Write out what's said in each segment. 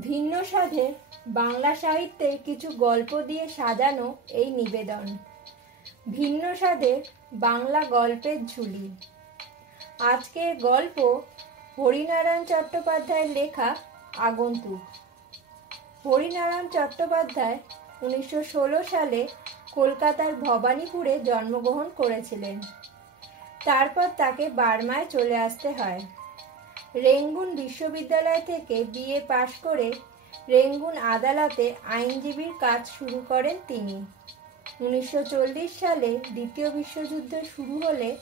ভিন্ন স্বাদের বাংলা সাহিত্যের কিছু গল্প দিয়ে সাজানো এই নিবেদন। ভিন্ন স্বাদের বাংলা গল্পের ঝুলি। আজকের গল্প হরিনারায়ণ চট্টোপাধ্যায়ের লেখা আগন্তুক। হরিনারায়ণ চট্টোপাধ্যায় 1916 সালে কলকাতার ভবানীপুরে জন্মগ্রহণ করেছিলেন। তারপর তাকে বার্মায় চলে আসতে হয়। রেঙ্গুন বিশ্ববিদ্যালয় থেকে বিএ পাশ করে রেঙ্গুন আদালতে আইনজীবীর কাজ শুরু করেন তিনি। 1940 সালে দ্বিতীয় বিশ্বযুদ্ধ শুরু হলে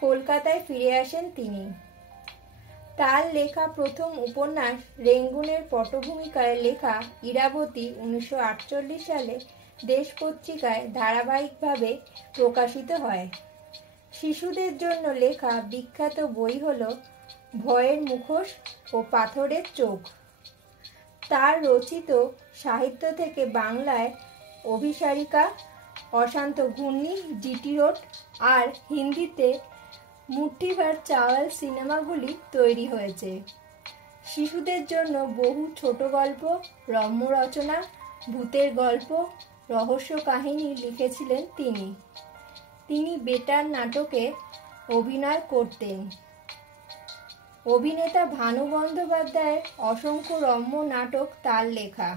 কলকাতায় ফিরে আসেন তিনি। তার লেখা প্রথম উপন্যাস রেঙ্গুনের পটভূমিকায় লেখা ইরাবতী 1948 সালে দেশ পত্রিকায় ধারাবাহিকভাবে প্রকাশিত হয়। শিশুদের জন্য লেখা বিখ্যাত বই হল ভয়ের মুখোশ ও পাথরের চোখ। তার রচিত সাহিত্য থেকে বাংলায় অভিসারিকা, অশান্ত ঘূর্ণি, জিটি রোড আর হিন্দিতে মুঠ্ঠি ভর চাওয়াল সিনেমাগুলি তৈরি হয়েছে। শিশুদের জন্য বহু ছোট গল্প, রম্য রচনা, ভূতের গল্প, রহস্য কাহিনী লিখেছিলেন তিনি। তিনি বেতার নাটকে অভিনয় করতেন। অভিনেতা ভানু বন্দ্যোপাধ্যায়ের অসংখ্য রম্য নাটক তার লেখা।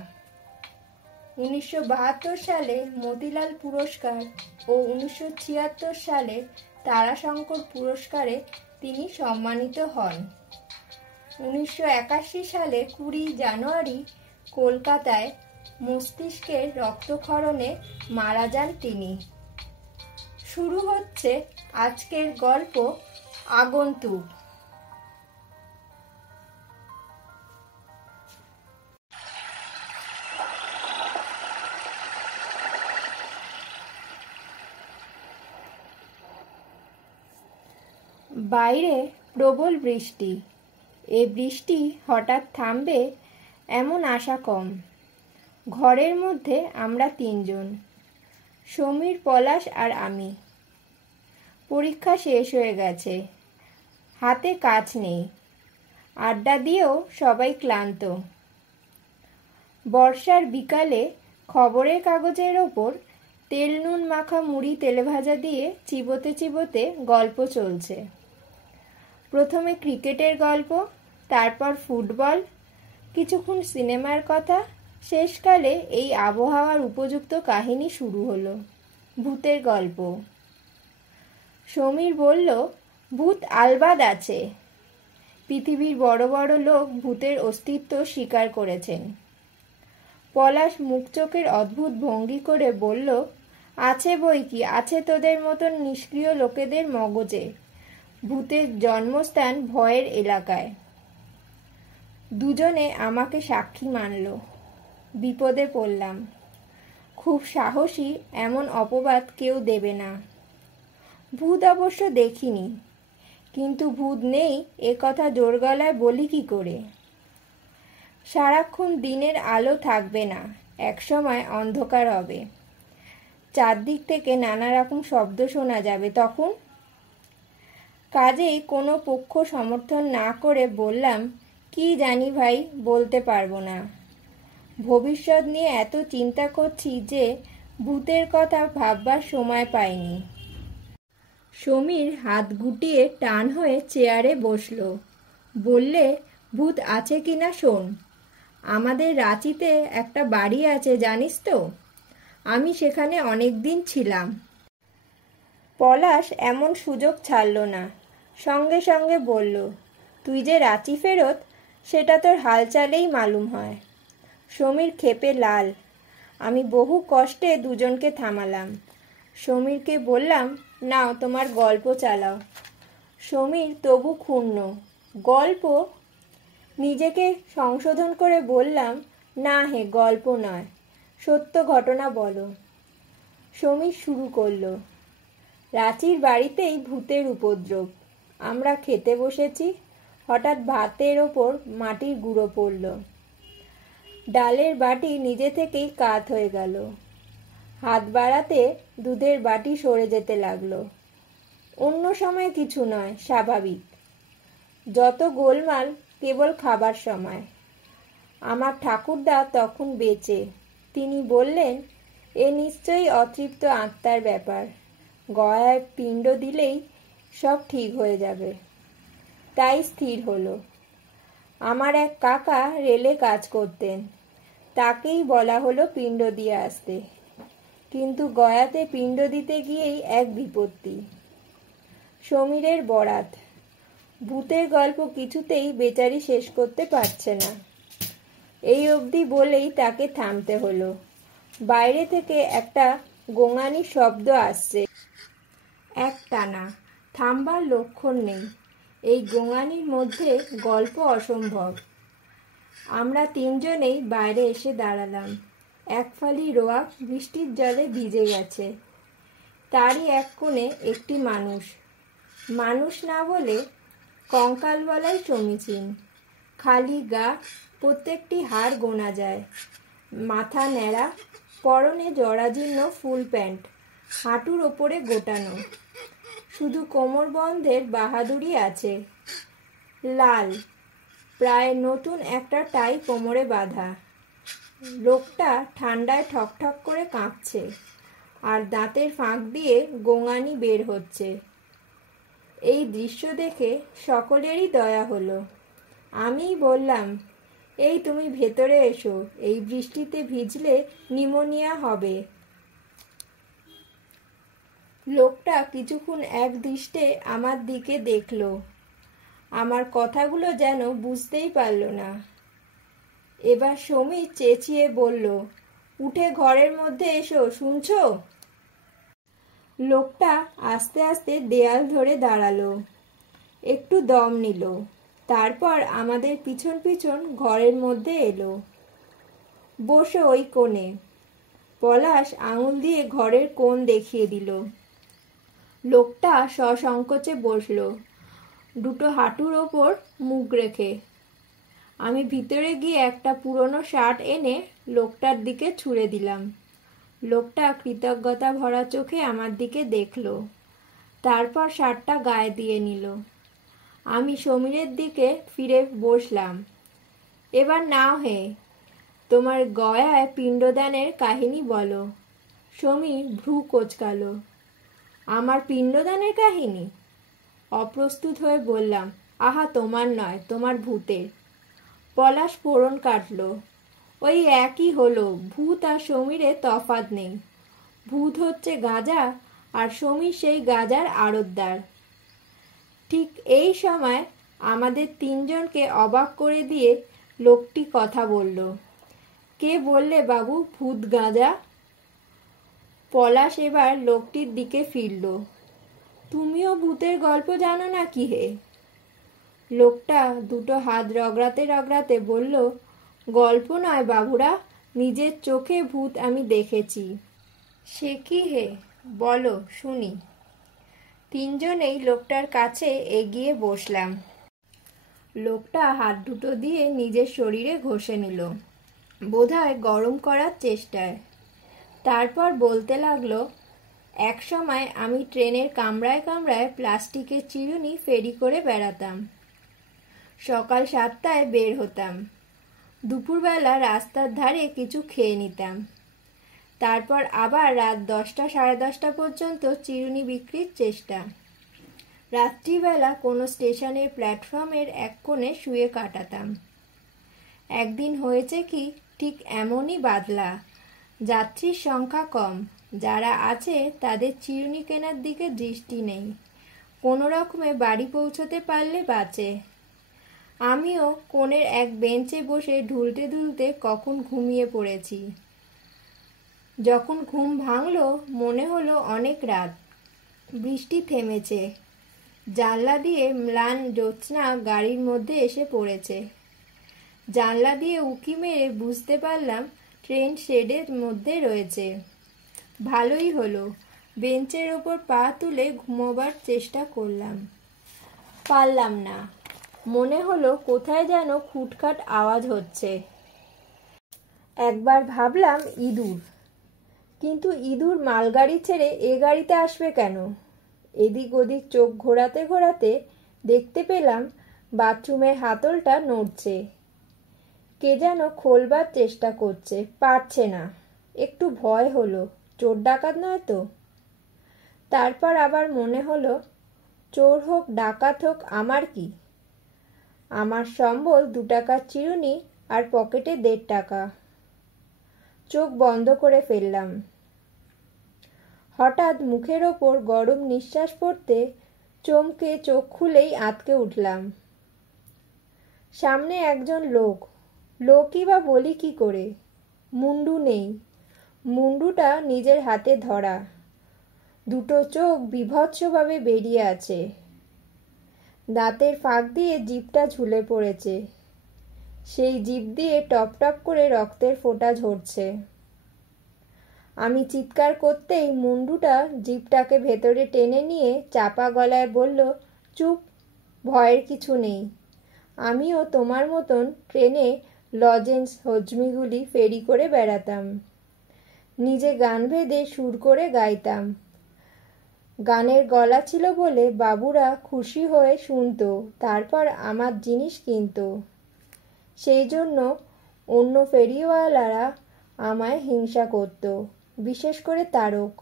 1972 সালে মতিলাল পুরস্কার ও 1976 সালে তারাশঙ্কর পুরস্কারে তিনি সম্মানিত হন। 1981 সালে 20 জানুয়ারি কলকাতায় মস্তিষ্কের রক্তক্ষরণে মারা যান তিনি। শুরু হচ্ছে আজকের গল্প আগন্তুক। বাইরে প্রবল বৃষ্টি। এ বৃষ্টি হঠাৎ থামবে এমন আশা কম। ঘরের মধ্যে আমরা তিনজন, সমীর, পলাশ আর আমি। পরীক্ষা শেষ হয়ে গেছে, হাতে কাজ নেই। আড্ডা দিয়েও সবাই ক্লান্ত। বর্ষার বিকালে খবরের কাগজের ওপর তেল নুন মাখা মুড়ি তেলেভাজা দিয়ে চিবোতে চিবোতে গল্প চলছে। প্রথমে ক্রিকেটের গল্প, তারপর ফুটবল, কিছুক্ষণ সিনেমার কথা, শেষকালে এই আবহাওয়ার উপযুক্ত কাহিনী শুরু হলো, ভূতের গল্প। সমীর বলল, ভূত আলবাদ আছে। পৃথিবীর বড় বড় লোক ভূতের অস্তিত্ব স্বীকার করেছেন। পলাশ মুখ চোখের অদ্ভুত ভঙ্গি করে বলল, আছে বই কি, আছে তোদের মতন নিষ্ক্রিয় লোকেদের মগজে। ভূতের জন্মস্থান ভয়ের এলাকায়। দুজনে আমাকে সাক্ষী মানল। বিপদে পড়লাম। খুব সাহসী এমন অপবাদ কেউ দেবে না। ভূত অবশ্য দেখিনি, কিন্তু ভূত নেই এ কথা জোর গলায় বলি কি করে? সারাক্ষণ দিনের আলো থাকবে না, একসময় অন্ধকার হবে। চারদিক থেকে নানা রকম শব্দ শোনা যাবে তখন। কাজেই কোনো পক্ষ সমর্থন না করে বললাম, কি জানি ভাই, বলতে পারবো না। ভবিষ্যৎ নিয়ে এত চিন্তা করছি যে ভূতের কথা ভাববার সময় পাইনি। সমীর হাত গুটিয়ে টান হয়ে চেয়ারে বসল। বললে, ভূত আছে কিনা শোন। আমাদের রাঁচিতে একটা বাড়ি আছে জানিস তো? আমি সেখানে অনেক দিন ছিলাম। পলাশ এমন সুযোগ ছাড়ল না, সঙ্গে সঙ্গে বলল, তুই যে রাঁচি ফেরত সেটা তোর হালচালেই মালুম হয়। সমীর ক্ষেপে লাল। আমি বহু কষ্টে দুজনকে থামালাম। সমীরকে বললাম, নাও তোমার গল্প চালাও। সমীর তবু ক্ষুণ্ণ। গল্প? নিজেকে সংশোধন করে বললাম, না হে, গল্প নয়, সত্য ঘটনা বলো। সমীর শুরু করলো, রাঁচির বাড়িতেই ভূতের উপদ্রব। আমরা খেতে বসেছি, হঠাৎ ভাতের ওপর মাটির গুঁড়ো পড়ল। ডালের বাটি নিজে থেকেই কাত হয়ে গেল। হাত বাড়াতে দুধের বাটি সরে যেতে লাগলো। অন্য সময় কিছু নয়, স্বাভাবিক। যত গোলমাল কেবল খাবার সময়। আমার ঠাকুরদা তখন বেঁচে। তিনি বললেন, এ নিশ্চয়ই অতৃপ্ত আত্মার ব্যাপার, গয়ায় পিণ্ড দিলেই সব ঠিক হয়ে যাবে। তাই স্থির হলো। আমার এক কাকা রেলে কাজ করতেন, তাকেই বলা হলো পিণ্ড দিয়ে আসতে। কিন্তু গয়াতে পিণ্ড দিতে গিয়েই এক বিপত্তি। সমীরের বরাত। ভূতের গল্প কিছুতেই বেচারি শেষ করতে পারছে না। এই অবধি বলেই তাকে থামতে হলো। বাইরে থেকে একটা গোঙানি শব্দ আসছে একটানা, থামবার লক্ষণ নেই। এই গোঙানির মধ্যে গল্প অসম্ভব। আমরা তিনজনেই বাইরে এসে দাঁড়ালাম। এক ফালি রোয়া বৃষ্টির জলে ভিজে গেছে। তারই এক কোণে একটি মানুষ, মানুষ না বলে কঙ্কাল বলাই সমীচীন। খালি গা, প্রত্যেকটি হাড় গোনা যায়। মাথা ন্যাড়া, পরনে জরাজীর্ণ ফুল প্যান্ট, হাঁটুর ওপরে গোটানো। শুধু কোমরবন্ধের বাহাদুরি আছে। লাল, প্রায় নতুন একটা টাই কোমরে বাঁধা। লোকটা ঠান্ডায় ঠকঠক করে কাঁপছে, আর দাঁতের ফাঁক দিয়ে গোঙানি বের হচ্ছে। এই দৃশ্য দেখে সকলেরই দয়া হলো। আমিই বললাম, এই তুমি ভেতরে এসো, এই বৃষ্টিতে ভিজলে নিউমোনিয়া হবে। লোকটা কিছুক্ষণ এক দৃষ্টে আমার দিকে দেখলো। আমার কথাগুলো যেন বুঝতেই পারল না। এবার সমীর চেঁচিয়ে বলল, উঠে ঘরের মধ্যে এসো, শুনছো? লোকটা আস্তে আস্তে দেয়াল ধরে দাঁড়ালো, একটু দম নিল, তারপর আমাদের পিছন পিছন ঘরের মধ্যে এলো। বসো ওই কোণে। পলাশ আঙুল দিয়ে ঘরের কোণ দেখিয়ে দিল। লোকটা সসংকোচে বসল, দুটো হাঁটুর ওপর মুখ রেখে। আমি ভিতরে গিয়ে একটা পুরনো শার্ট এনে লোকটার দিকে ছুঁড়ে দিলাম। লোকটা কৃতজ্ঞতা ভরা চোখে আমার দিকে দেখলো, তারপর শার্টটা গায়ে দিয়ে নিল। আমি সমীরের দিকে ফিরে বসলাম। এবার নাও হে, তোমার গয়ায় পিণ্ডদানের কাহিনী বলো। সমীর ভ্রু কোঁচকালো। আমার পিণ্ডদানের কাহিনী? অপ্রস্তুত হয়ে বললাম, আহা, তোমার নয়, তোমার ভূতের। পলাশ ফোড়ন কাটল। ওই একই হলো, ভূত আর সমীরে তফাৎ নেই। ভূত হচ্ছে গাঁজা, আর সমীর সেই গাঁজার আড়তদার। ঠিক এই সময় আমাদের তিনজনকে অবাক করে দিয়ে লোকটি কথা বলল, কে বললে বাবু ভূত গাঁজা? পলাশ এবার লোকটির দিকে ফিরল। তুমিও ভূতের গল্প জানো না কি হে? লোকটা দুটো হাত রগড়াতে রগড়াতে বলল, গল্প নয় বাবুরা, নিজের চোখে ভূত আমি দেখেছি। সে কি হে, বলো শুনি। তিনজনেই লোকটার কাছে এগিয়ে বসলাম। লোকটা হাত দুটো দিয়ে নিজের শরীরে ঘষে নিল, বোধহয় গরম করার চেষ্টায়। তারপর বলতে লাগলো, এক সময় আমি ট্রেনের কামরায় কামরায় প্লাস্টিকের চিরুনি ফেরি করে বেড়াতাম। সকাল 7টায় বের হতাম। দুপুরবেলা রাস্তার ধারে কিছু খেয়ে নিতাম। তারপর আবার রাত 10টা সাড়ে 10টা পর্যন্ত চিরুনি বিক্রির চেষ্টা। রাত্রিবেলা কোনো স্টেশনের প্ল্যাটফর্মের এক কোণে শুয়ে কাটাতাম। একদিন হয়েছে কি, ঠিক এমনই বাদলা। যাত্রীর সংখ্যা কম, যারা আছে তাদের চিরুনি কেনার দিকে দৃষ্টি নেই। কোনো রকমে বাড়ি পৌঁছতে পারলে বাঁচে। আমিও কোণের এক বেঞ্চে বসে ঢুলতে ঢুলতে কখন ঘুমিয়ে পড়েছি। যখন ঘুম ভাঙল মনে হলো অনেক রাত। বৃষ্টি থেমেছে। জানলা দিয়ে ম্লান জ্যোৎস্না গাড়ির মধ্যে এসে পড়েছে। জানলা দিয়ে উঁকি মেরে বুঝতে পারলাম ট্রেন শেডের মধ্যে রয়েছে। ভালোই হলো, বেঞ্চের ওপর পা তুলে ঘুমোবার চেষ্টা করলাম। পারলাম না। মনে হলো কোথায় যেন খুটখাট আওয়াজ হচ্ছে। একবার ভাবলাম ইঁদুর, কিন্তু ইঁদুর মালগাড়ি ছেড়ে এ গাড়িতে আসবে কেন? এদিক ওদিক চোখ ঘোরাতে ঘোরাতে দেখতে পেলাম বাথরুমের হাতলটা নড়ছে। কে যেন খোলবার চেষ্টা করছে, পারছে না। একটু ভয় হলো, চোর ডাকাত নয় তো। তারপর আবার মনে হলো, চোর হোক ডাকাত হোক আমার কি, আমার সম্বল 2 টাকার চিরুনি আর পকেটে 1.5 টাকা। চোখ বন্ধ করে ফেললাম। হঠাৎ মুখের ওপর গরম নিঃশ্বাস পড়তে চমকে চোখ খুলেই আঁতকে উঠলাম। সামনে একজন লোক, লোকই বা বলি কি করে, মুন্ডু নেই, মুন্ডুটা নিজের হাতে ধরা, 2টো চোখ বিভৎসভাবে বেরিয়ে আছে, দাঁতের ফাঁক দিয়ে জিভটা ঝুলে পড়েছে, সেই জিভ দিয়ে টপ টপ করে রক্তের ফোঁটা ঝরছে। আমি চিৎকার করতেই মুন্ডুটা জিভটাকে ভেতরে টেনে নিয়ে চাপা গলায় বলল, চুপ, ভয়ের কিছু নেই। আমিও তোমার মতন ট্রেনে লজেন্স হজমিগুলি ফেরি করে বেড়াতাম, নিজে গান ভেদে সুর করে গাইতাম। গানের গলা ছিল বলে বাবুরা খুশি হয়ে শুনতো, তারপর আমার জিনিস কিনত। সেই জন্য অন্য ফেরিওয়ালারা আমায় হিংসা করত, বিশেষ করে তারক।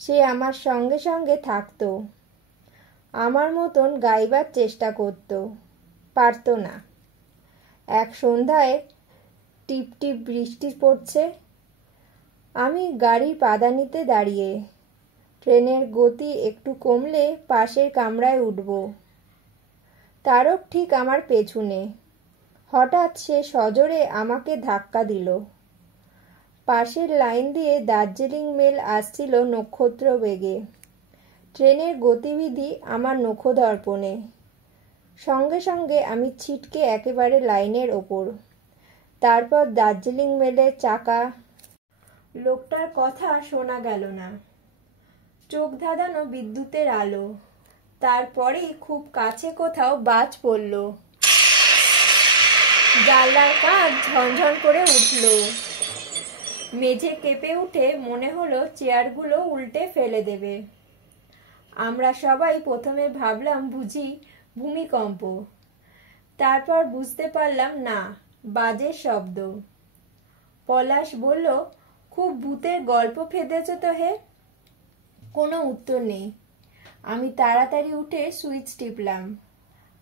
সে আমার সঙ্গে সঙ্গে থাকতো, আমার মতন গাইবার চেষ্টা করত, পারত না। এক সন্ধ্যায় টিপ টিপ বৃষ্টি পড়ছে, আমি গাড়ির পাদানিতে দাঁড়িয়ে, ট্রেনের গতি একটু কমলে পাশের কামরায় উঠব। তারক ঠিক আমার পেছনে। হঠাৎ সে সজোরে আমাকে ধাক্কা দিল। পাশের লাইন দিয়ে দার্জিলিং মেল আসছিল নক্ষত্র বেগে। ট্রেনের গতিবিধি আমার নখদর্পণে। সঙ্গে সঙ্গে আমি ছিটকে একেবারে লাইনের ওপর। তারপর দার্জিলিং মেলের চাকা। লোকটার কথা শোনা গেল না। চোখ ধাঁধানো বিদ্যুতের আলো। তারপরেই খুব কাছে কোথাও বাজ পড়ল। জানলার কাঁচ ঝনঝন করে উঠল। মেঝে কেঁপে উঠে মনে হলো চেয়ারগুলো উল্টে ফেলে দেবে। আমরা সবাই প্রথমে ভাবলাম বুঝি ভূমিকম্প, তারপর বুঝতে পারলাম না, বাজের শব্দ। পলাশ বলল, খুব ভূতের গল্প ফেঁদেছ তো হে। কোনো উত্তর নেই। আমি তাড়াতাড়ি উঠে সুইচ টিপলাম।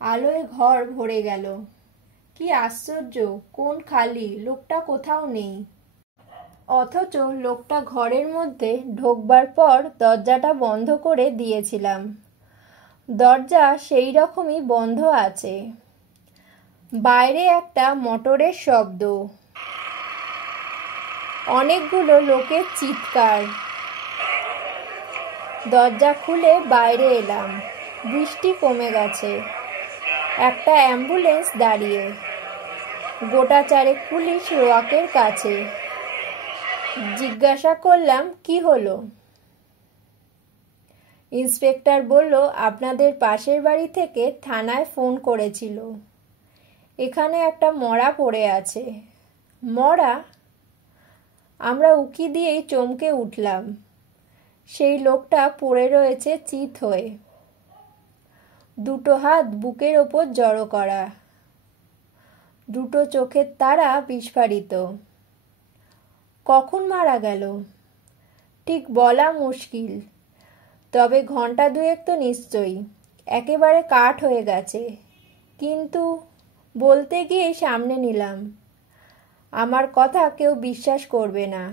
আলোয় ঘর ভরে গেল। কি আশ্চর্য, কোণ খালি, লোকটা কোথাও নেই। অথচ লোকটা ঘরের মধ্যে ঢোকবার পর দরজাটা বন্ধ করে দিয়েছিলাম। দরজা সেই রকমই বন্ধ আছে। বাইরে একটা মোটরের শব্দ, অনেকগুলো লোকের চিৎকার। দরজা খুলে বাইরে এলাম। বৃষ্টি কমে গেছে। একটা অ্যাম্বুলেন্স দাঁড়িয়ে, গোটা 4 পুলিশ রোয়াকের কাছে। জিজ্ঞাসা করলাম, কি হলো? ইন্সপেক্টর বলল, আপনাদের পাশের বাড়ি থেকে থানায় ফোন করেছিল, এখানে একটা মরা পড়ে আছে। মরা? আমরা উকি দিয়েই চমকে উঠলাম। সেই লোকটা পড়ে রয়েছে চিত হয়ে, 2টো হাত বুকের ওপর জড়ো করা, 2টো চোখের তারা বিস্ফারিত। কখন মারা গেল ঠিক বলা মুশকিল, তবে ঘন্টা 2 তো নিশ্চয়ই। একেবারে কাঠ হয়ে গেছে। কিন্তু বলতে গিয়ে সামনে নিলাম। আমার কথা কেউ বিশ্বাস করবে না।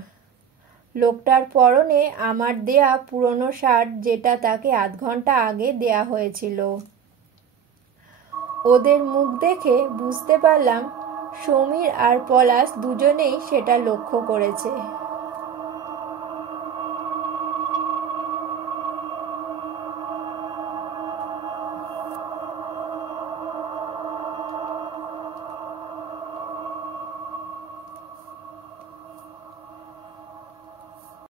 লোকটার পরনে আমার দেয়া পুরনো শার্ট, যেটা তাকে আধ ঘন্টা আগে দেয়া হয়েছিল। ওদের মুখ দেখে বুঝতে পারলাম সমীর আর পলাশ দুজনেই সেটা লক্ষ্য করেছে।